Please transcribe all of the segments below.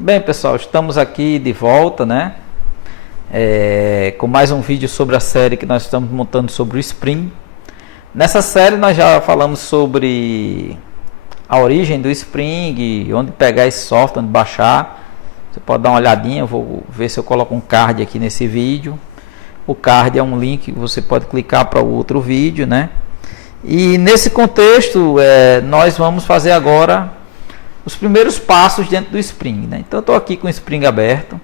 Bem, pessoal, estamos aqui de volta, né? Com mais um vídeo sobre a série que nós estamos montando sobre o Spring. Nessa série nós já falamos sobre a origem do Spring, onde pegar esse software, onde baixar. Você pode dar uma olhadinha, eu vou ver se eu coloco um card aqui nesse vídeo. O card é um link que você pode clicar para o outro vídeo, né? E nesse contexto, nós vamos fazer agora os primeiros passos dentro do Spring, né? Então eu estou aqui com o Spring aberto.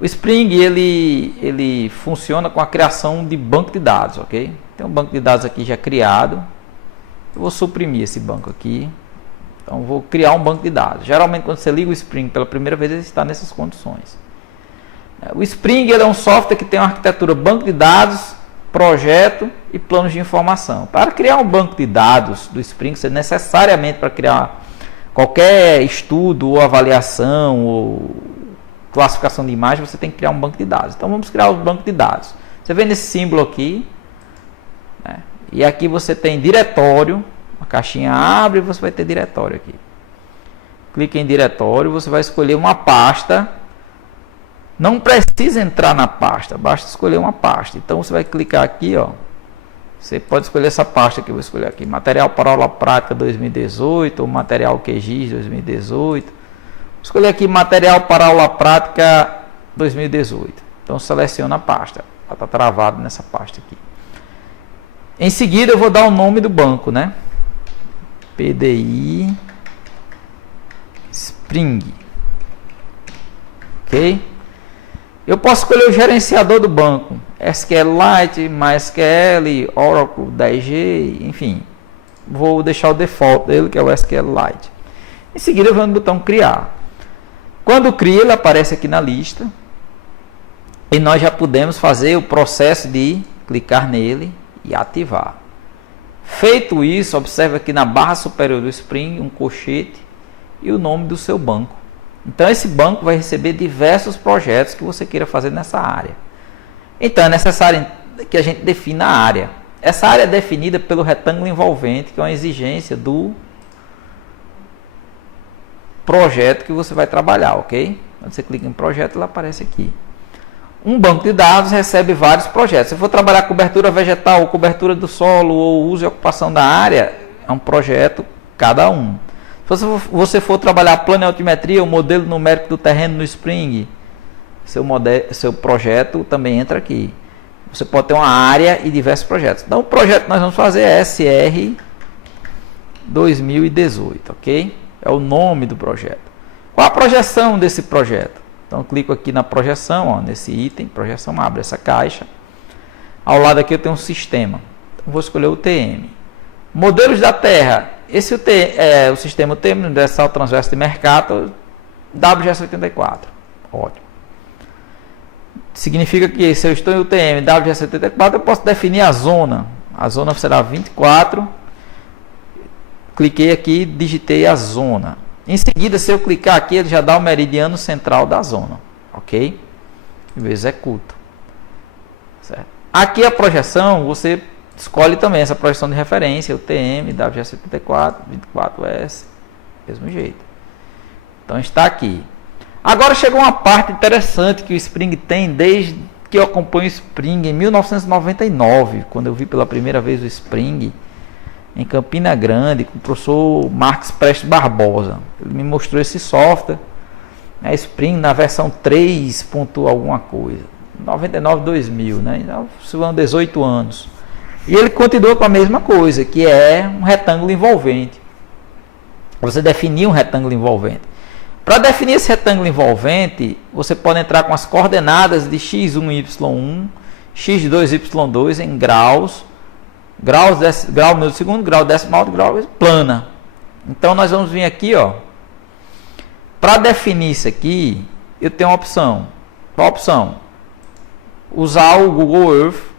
O Spring ele funciona com a criação de banco de dados, ok? Tem um banco de dados aqui já criado. Eu vou suprimir esse banco aqui. Então vou criar um banco de dados. Geralmente quando você liga o Spring pela primeira vez ele está nessas condições. O Spring ele é um software que tem uma arquitetura banco de dados, projeto e planos de informação. Para criar um banco de dados do Spring, você necessariamente para criar qualquer estudo ou avaliação ou classificação de imagem, você tem que criar um banco de dados. Então vamos criar o banco de dados. Você vê nesse símbolo aqui, né? E aqui você tem diretório, a caixinha abre e você vai ter diretório aqui. Clique em diretório, você vai escolher uma pasta. Não precisa entrar na pasta, basta escolher uma pasta. Então você vai clicar aqui, ó. Você pode escolher essa pasta que eu vou escolher aqui, material para aula prática 2018 ou material QGIS 2018. Vou escolher aqui material para aula prática 2018. Então seleciona a pasta, ela está travada nessa pasta aqui. Em seguida eu vou dar o nome do banco, né? PDI Spring. Ok? Eu posso escolher o gerenciador do banco, SQLite, MySQL, Oracle, 10G, enfim. Vou deixar o default dele, que é o SQLite. Em seguida eu vou no botão criar. Quando cria, ele aparece aqui na lista. E nós já podemos fazer o processo de clicar nele e ativar. Feito isso, observe aqui na barra superior do Spring um colchete e o nome do seu banco. Então esse banco vai receber diversos projetos que você queira fazer nessa área. Então é necessário que a gente defina a área. Essa área é definida pelo retângulo envolvente, que é uma exigência do projeto que você vai trabalhar, ok? Quando você clica em projeto, ele aparece aqui. Um banco de dados recebe vários projetos. Se for trabalhar cobertura vegetal, ou cobertura do solo, ou uso e ocupação da área, é um projeto cada um. Se você for trabalhar plano e altimetria, o modelo numérico do terreno no Spring, seu projeto também entra aqui. Você pode ter uma área e diversos projetos. Então o projeto que nós vamos fazer é SR 2018, ok? É o nome do projeto. Qual a projeção desse projeto? Então eu clico aqui na projeção, ó, nesse item, projeção, abre essa caixa. Ao lado aqui eu tenho um sistema. Então, vou escolher o TM. Modelos da Terra. Esse é o sistema UTM, Universal Transverso de Mercator, WGS84. Ótimo. Significa que se eu estou em UTM WGS84, eu posso definir a zona. A zona será 24. Cliquei aqui, digitei a zona. Em seguida, se eu clicar aqui, ele já dá o meridiano central da zona. Ok? Eu executo. Certo? Aqui a projeção, você escolhe também essa projeção de referência, o TM, WG74, 24S, mesmo jeito. Então está aqui. Agora chegou uma parte interessante que o Spring tem desde que eu acompanho o Spring em 1999, quando eu vi pela primeira vez o Spring em Campina Grande com o professor Marcos Prestes Barbosa. Ele me mostrou esse software, né, Spring na versão 3. Alguma coisa, 99-2000, né? Então, são 18 anos. E ele continua com a mesma coisa, que é um retângulo envolvente. Você definir um retângulo envolvente. Para definir esse retângulo envolvente, você pode entrar com as coordenadas de x1, y1, x2, y2 em graus, grau minuto segundo, grau decimal, grau plana. Então nós vamos vir aqui, ó. Para definir isso aqui, eu tenho uma opção. Qual a opção? Usar o Google Earth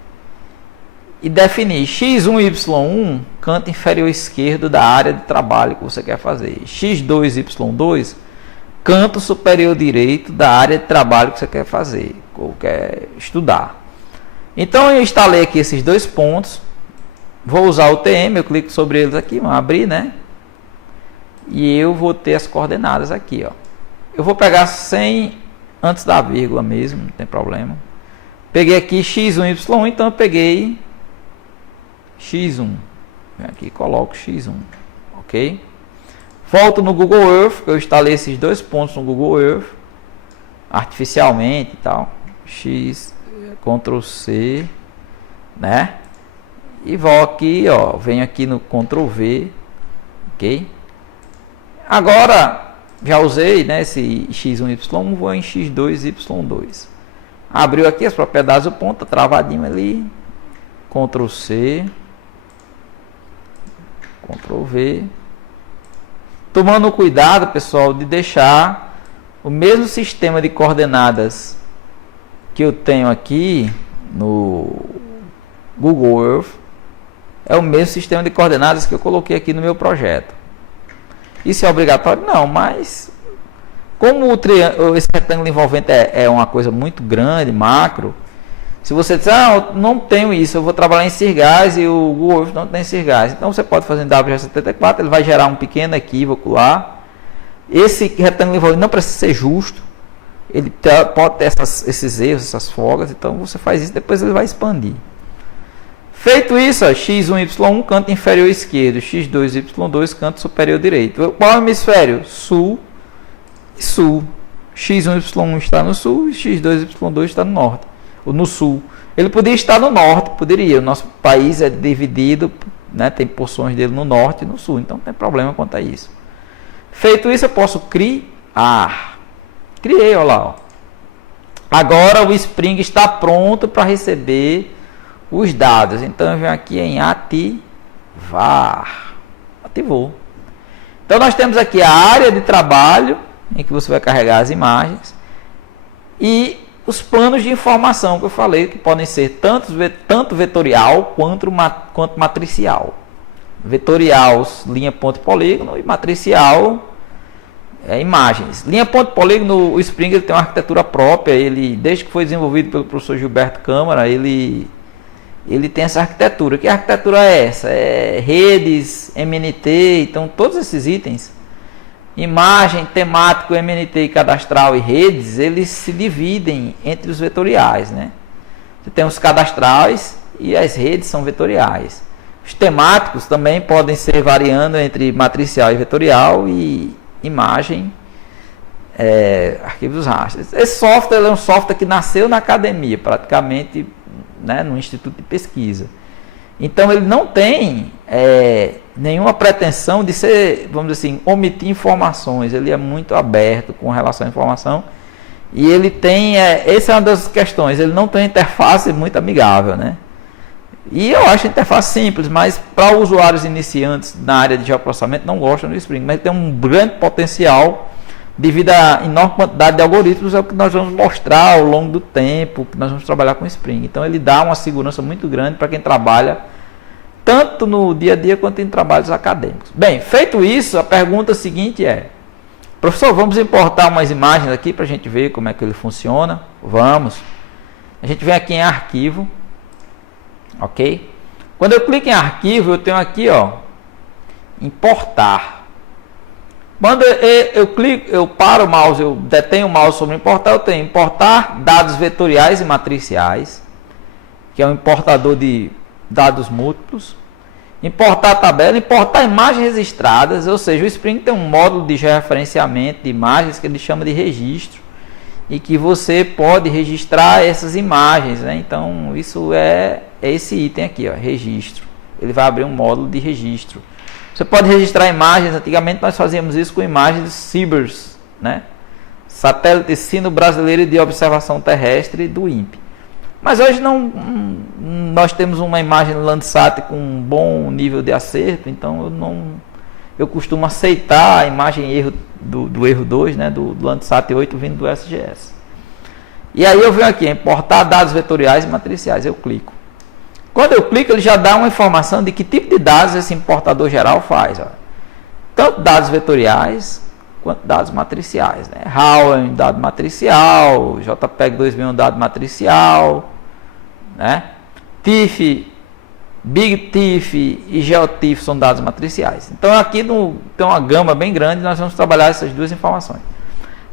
e definir x1 y1 canto inferior esquerdo da área de trabalho que você quer fazer, x2 y2 canto superior direito da área de trabalho que você quer fazer ou quer estudar. Então eu instalei aqui esses dois pontos, vou usar o TM, eu clico sobre eles aqui, vamos abrir, né? E eu vou ter as coordenadas aqui, ó. Eu vou pegar 100 antes da vírgula mesmo, não tem problema. Peguei aqui x1, y1, então eu peguei x1. Vem aqui e coloco x1, ok? Volto no Google Earth, que eu instalei esses dois pontos no Google Earth, artificialmente e tal. X, Ctrl C, né? E vou aqui, ó, venho aqui no Ctrl V, ok? Agora, já usei, né, esse x1, y1, vou em x2, y2. Abriu aqui as propriedades do ponto, tá travadinho ali. Ctrl C, Ctrl V. Tomando cuidado, pessoal, de deixar o mesmo sistema de coordenadas que eu tenho aqui no Google Earth, é o mesmo sistema de coordenadas que eu coloquei aqui no meu projeto. Isso é obrigatório? Não, mas como esse retângulo envolvente é uma coisa muito grande, macro, se você disser, eu não tenho isso, eu vou trabalhar em Sirgás e o Google Earth não tem Sirgás, então você pode fazer em WG74, ele vai gerar um pequeno equívoco lá. Esse retângulo envolvente não precisa ser justo, ele pode ter esses erros, essas folgas, então você faz isso, depois ele vai expandir. Feito isso, ó, x1, y1, canto inferior esquerdo, x2, y2, canto superior direito. Qual é o hemisfério? Sul e sul. x1, y1 está no sul e x2, y2 está no norte, ou no sul. Ele poderia estar no norte, poderia. O nosso país é dividido, né, tem porções dele no norte e no sul, então não tem problema quanto a isso. Feito isso, eu posso criar. Criei, olha lá. Ó. Agora o Spring está pronto para receber os dados. Então eu venho aqui em ativar. Ativou. Então nós temos aqui a área de trabalho, em que você vai carregar as imagens, e os planos de informação que eu falei, que podem ser tanto vetorial quanto matricial. Vetorial, linha, ponto, polígono, e matricial, imagens. Linha, ponto, polígono, o Spring ele tem uma arquitetura própria, ele, desde que foi desenvolvido pelo professor Gilberto Câmara, ele tem essa arquitetura. Que arquitetura é essa? É redes, MNT, então todos esses itens, imagem, temático, MNT, cadastral e redes, eles se dividem entre os vetoriais, né? Você tem os cadastrais e as redes são vetoriais. Os temáticos também podem ser variando entre matricial e vetorial e imagem, arquivos rastros. Esse software é um software que nasceu na academia, praticamente, né, no instituto de pesquisa. Então ele não tem nenhuma pretensão de ser, vamos dizer assim, omitir informações. Ele é muito aberto com relação à informação. E ele tem, essa é uma das questões, ele não tem interface muito amigável, né? E eu acho a interface simples, mas para usuários iniciantes na área de geoprocessamento não gostam do Spring, mas tem um grande potencial devido à enorme quantidade de algoritmos, é o que nós vamos mostrar ao longo do tempo, que nós vamos trabalhar com o Spring. Então ele dá uma segurança muito grande para quem trabalha tanto no dia a dia quanto em trabalhos acadêmicos. Bem, feito isso, a pergunta seguinte é: professor, vamos importar umas imagens aqui para a gente ver como é que ele funciona? Vamos. A gente vem aqui em arquivo, ok? Quando eu clico em arquivo, eu tenho aqui, ó, importar. Quando eu clico, eu paro o mouse, eu detenho o mouse sobre importar, eu tenho importar dados vetoriais e matriciais, que é um importador de dados múltiplos, importar tabela, importar imagens registradas, ou seja, o Spring tem um módulo de georreferenciamento de imagens que ele chama de registro, e que você pode registrar essas imagens, né? Então isso é esse item aqui, ó, registro. Ele vai abrir um módulo de registro. Você pode registrar imagens. Antigamente nós fazíamos isso com imagens de CIBERS, né? Satélite Sino Brasileiro de Observação Terrestre do INPE. Mas hoje nós temos uma imagem no Landsat com um bom nível de acerto, então eu costumo aceitar a imagem erro do erro 2, né, do Landsat 8 vindo do SGS. E aí eu venho aqui, importar dados vetoriais e matriciais, eu clico. Quando eu clico, ele já dá uma informação de que tipo de dados esse importador geral faz. Ó. Tanto dados vetoriais, quanto dados matriciais. Né? RAW é um dado matricial, JPEG 2000 é um dado matricial, né? TIFF, BigTIFF e GeoTIFF são dados matriciais. Então aqui tem uma gama bem grande, nós vamos trabalhar essas duas informações.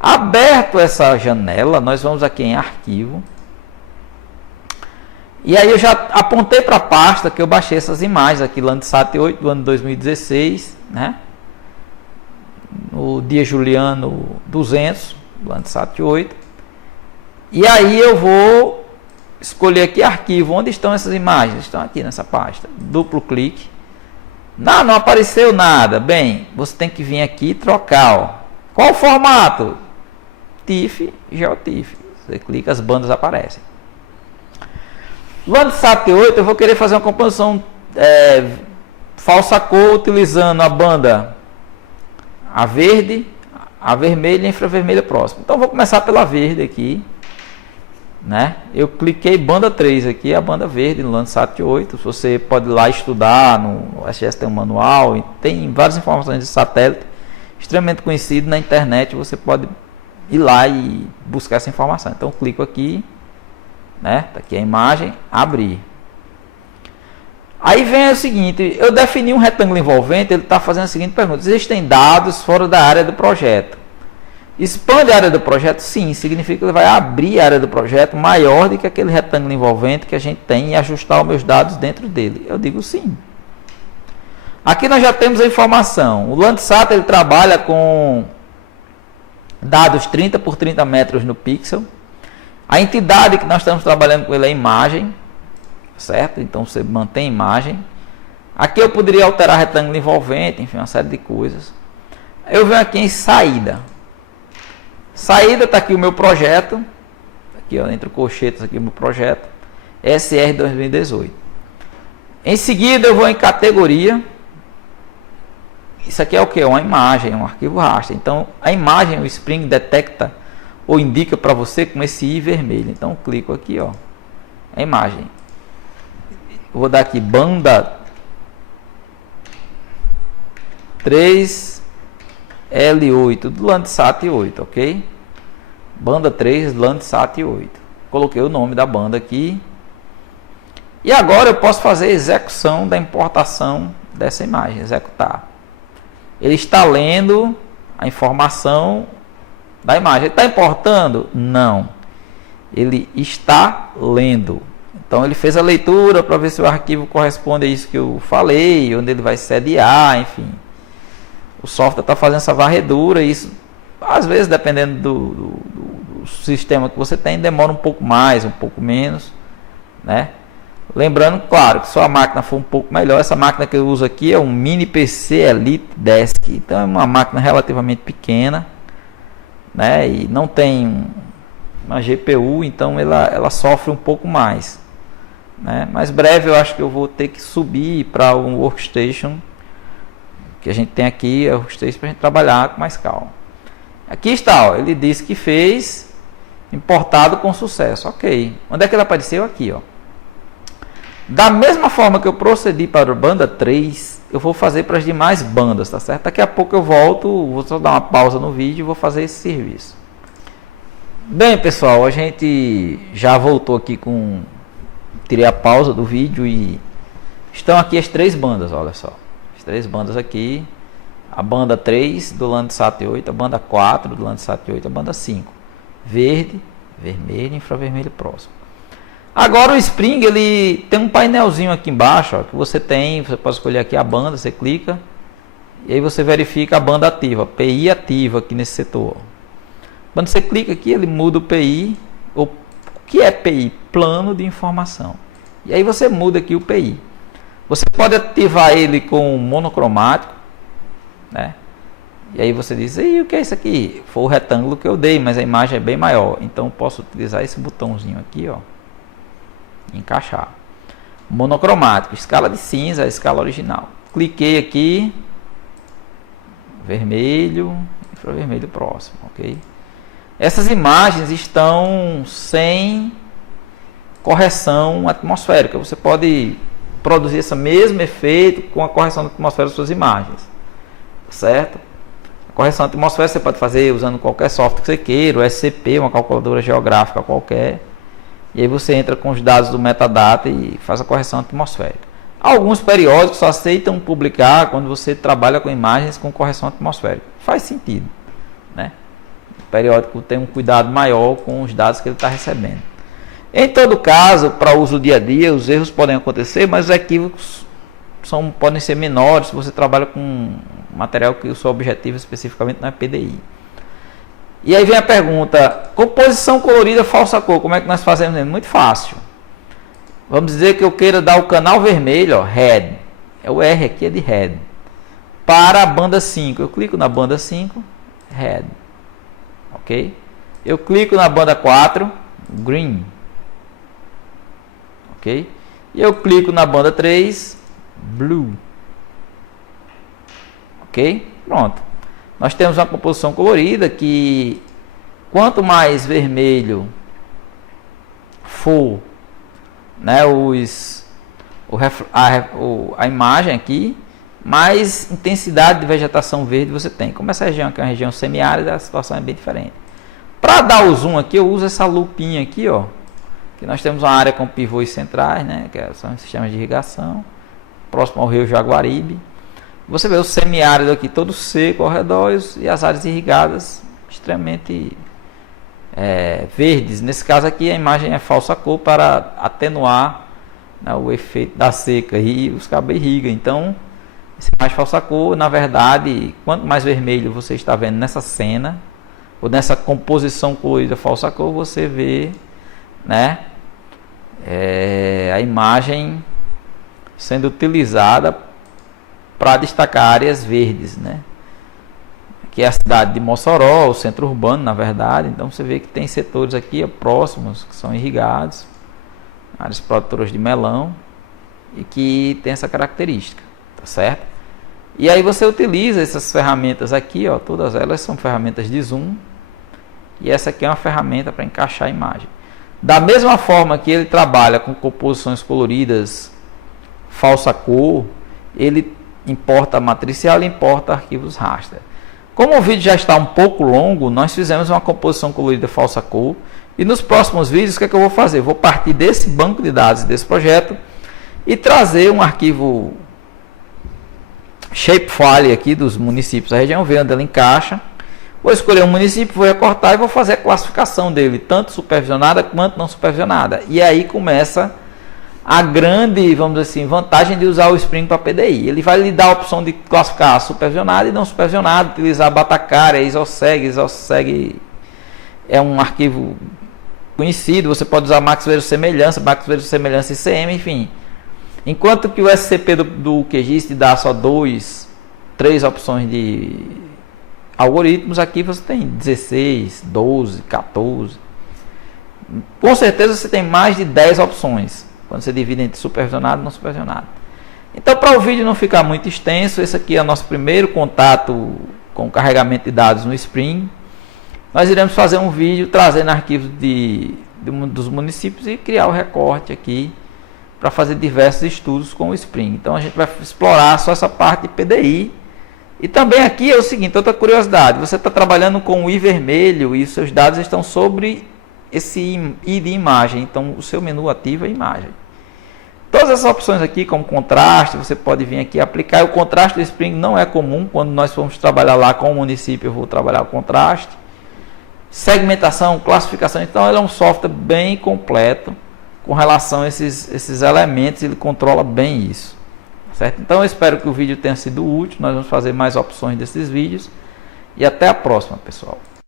Aberto essa janela, nós vamos aqui em arquivo. E aí eu já apontei para a pasta que eu baixei essas imagens aqui, Landsat 8 do ano 2016, né? No dia Juliano 200, Landsat 8. E aí eu vou escolher aqui arquivo. Onde estão essas imagens? Estão aqui nessa pasta. Duplo clique. Não apareceu nada. Bem, você tem que vir aqui e trocar. Ó. Qual o formato? TIFF, GeoTIFF. Você clica, as bandas aparecem. Landsat 8, eu vou querer fazer uma composição falsa cor utilizando a banda a verde, a vermelha e a infravermelha próxima. Então vou começar pela verde aqui, né? Eu cliquei banda 3 aqui, a banda verde no Landsat 8. Você pode ir lá estudar, no SGS tem um manual e tem várias informações de satélite extremamente conhecido na internet. Você pode ir lá e buscar essa informação. Então clico aqui, né? Tá aqui a imagem, abrir. Aí vem o seguinte, eu defini um retângulo envolvente, ele está fazendo a seguinte pergunta: existem dados fora da área do projeto? Expande a área do projeto? Sim, significa que ele vai abrir a área do projeto maior do que aquele retângulo envolvente que a gente tem e ajustar os meus dados dentro dele. Eu digo sim. Aqui nós já temos a informação. O Landsat ele trabalha com dados 30 por 30 metros no pixel. A entidade que nós estamos trabalhando com ele é a imagem, certo? Então você mantém a imagem. Aqui eu poderia alterar retângulo envolvente, enfim, uma série de coisas. Eu venho aqui em saída. Saída, está aqui o meu projeto. Aqui, ó, entre colchetes, aqui o meu projeto. SR 2018. Em seguida eu vou em categoria. Isso aqui é o que? Uma imagem, um arquivo raster. Então a imagem, o Spring detecta ou indica para você com esse i vermelho. Então eu clico aqui, ó, a imagem. Eu vou dar aqui banda 3L8 do Landsat 8, ok? Banda 3 Landsat 8. Coloquei o nome da banda aqui. E agora eu posso fazer a execução da importação dessa imagem, executar. Ele está lendo a informação da imagem. Ele está importando? Não. Ele está lendo. Então ele fez a leitura para ver se o arquivo corresponde a isso que eu falei, onde ele vai sediar, enfim. O software está fazendo essa varredura. E isso, às vezes, dependendo do sistema que você tem, demora um pouco mais, um pouco menos, né? Lembrando, claro, que se a máquina for um pouco melhor, essa máquina que eu uso aqui é um mini PC Elite Desk. Então é uma máquina relativamente pequena, né? E não tem uma GPU, então ela sofre um pouco mais, né? Mas breve eu acho que eu vou ter que subir para um workstation que a gente tem aqui, é o workstation para a gente trabalhar com mais calma. Aqui está, ó, ele disse que fez importado com sucesso, ok. Onde é que ele apareceu? Aqui, ó. Da mesma forma que eu procedi para a banda 3, eu vou fazer para as demais bandas, tá certo? Daqui a pouco eu volto, vou só dar uma pausa no vídeo e vou fazer esse serviço. Bem, pessoal, a gente já voltou aqui com... Tirei a pausa do vídeo e estão aqui as três bandas, olha só. As três bandas aqui. A banda 3 do Landsat 8, a banda 4 do Landsat 8, a banda 5. Verde, vermelho e infravermelho próximo. Agora o Spring, ele tem um painelzinho aqui embaixo, ó, que você pode escolher aqui a banda, você clica e aí você verifica a banda ativa, PI ativa aqui nesse setor. Quando você clica aqui, ele muda o PI. O que é PI? Plano de informação. E aí você muda aqui o PI. Você pode ativar ele com monocromático, né? E aí você diz, e o que é isso aqui? Foi o retângulo que eu dei, mas a imagem é bem maior. Então eu posso utilizar esse botãozinho aqui, ó. Encaixar. Monocromático, escala de cinza, a escala original. Cliquei aqui, vermelho, infravermelho próximo, ok? Essas imagens estão sem correção atmosférica. Você pode produzir esse mesmo efeito com a correção da atmosfera das suas imagens, certo? A correção da atmosfera você pode fazer usando qualquer software que você queira, o SCP, uma calculadora geográfica qualquer. E aí você entra com os dados do metadata e faz a correção atmosférica. Alguns periódicos só aceitam publicar quando você trabalha com imagens com correção atmosférica. Faz sentido, né? O periódico tem um cuidado maior com os dados que ele está recebendo. Em todo caso, para uso do dia a dia, os erros podem acontecer, mas os equívocos podem ser menores se você trabalha com material que o seu objetivo especificamente não é PDI. E aí vem a pergunta, composição colorida falsa cor, como é que nós fazemos? Muito fácil. Vamos dizer que eu queira dar o canal vermelho, ó, red, o R aqui é de red, para a banda 5. Eu clico na banda 5, red, ok? Eu clico na banda 4, green, ok? E eu clico na banda 3, blue, ok? Pronto. Nós temos uma composição colorida que quanto mais vermelho for, né, a imagem aqui, mais intensidade de vegetação verde você tem. Como essa região aqui é uma região semiárida, a situação é bem diferente. Para dar o zoom aqui, eu uso essa lupinha aqui, ó, que nós temos uma área com pivôs centrais, né, que são sistemas de irrigação, próximo ao rio Jaguaribe. Você vê o semiárido aqui todo seco ao redor e as áreas irrigadas extremamente verdes. Nesse caso aqui a imagem é falsa cor para atenuar, né, o efeito da seca e os cabos irrigam. Então, essa imagem falsa cor, na verdade, quanto mais vermelho você está vendo nessa cena, ou nessa composição colorida falsa cor, você vê, né, a imagem sendo utilizada para destacar áreas verdes, né? Aqui é a cidade de Mossoró, o centro urbano, na verdade. Então você vê que tem setores aqui próximos que são irrigados, áreas produtoras de melão, e que tem essa característica, tá certo? E aí você utiliza essas ferramentas aqui, ó, todas elas são ferramentas de zoom, e essa aqui é uma ferramenta para encaixar a imagem. Da mesma forma que ele trabalha com composições coloridas falsa cor, ele importa matricial e importa arquivos raster. Como o vídeo já está um pouco longo, nós fizemos uma composição colorida falsa cor, e nos próximos vídeos o que é que eu vou fazer? Eu vou partir desse banco de dados desse projeto e trazer um arquivo shapefile aqui dos municípios da região, ver onde ela encaixa. Vou escolher um município, vou recortar e vou fazer a classificação dele, tanto supervisionada quanto não supervisionada. E aí começa a grande, vamos dizer assim, vantagem de usar o Spring para PDI. Ele vai lhe dar a opção de classificar supervisionado e não supervisionado, utilizar Batacare, Isoseg. Isoseg é um arquivo conhecido, você pode usar Max Semelhança e CM, enfim. Enquanto que o SCP do QGIS dá só 3 opções de algoritmos, aqui você tem 16, 12, 14. Com certeza você tem mais de 10 opções, quando você divide entre supervisionado e não supervisionado. Então, para o vídeo não ficar muito extenso, esse aqui é o nosso primeiro contato com o carregamento de dados no Spring. Nós iremos fazer um vídeo trazendo arquivos dos municípios e criar o recorte aqui para fazer diversos estudos com o Spring. Então, a gente vai explorar só essa parte de PDI. E também aqui é o seguinte, outra curiosidade, você está trabalhando com o I vermelho e os seus dados estão sobre esse I de imagem, então o seu menu ativa a imagem. Todas essas opções aqui, como contraste, você pode vir aqui aplicar. O contraste do Spring não é comum, quando nós formos trabalhar lá com o município, eu vou trabalhar o contraste. Segmentação, classificação, então ele é um software bem completo com relação a esses elementos, ele controla bem isso. Certo? Então eu espero que o vídeo tenha sido útil, nós vamos fazer mais opções desses vídeos e até a próxima, pessoal.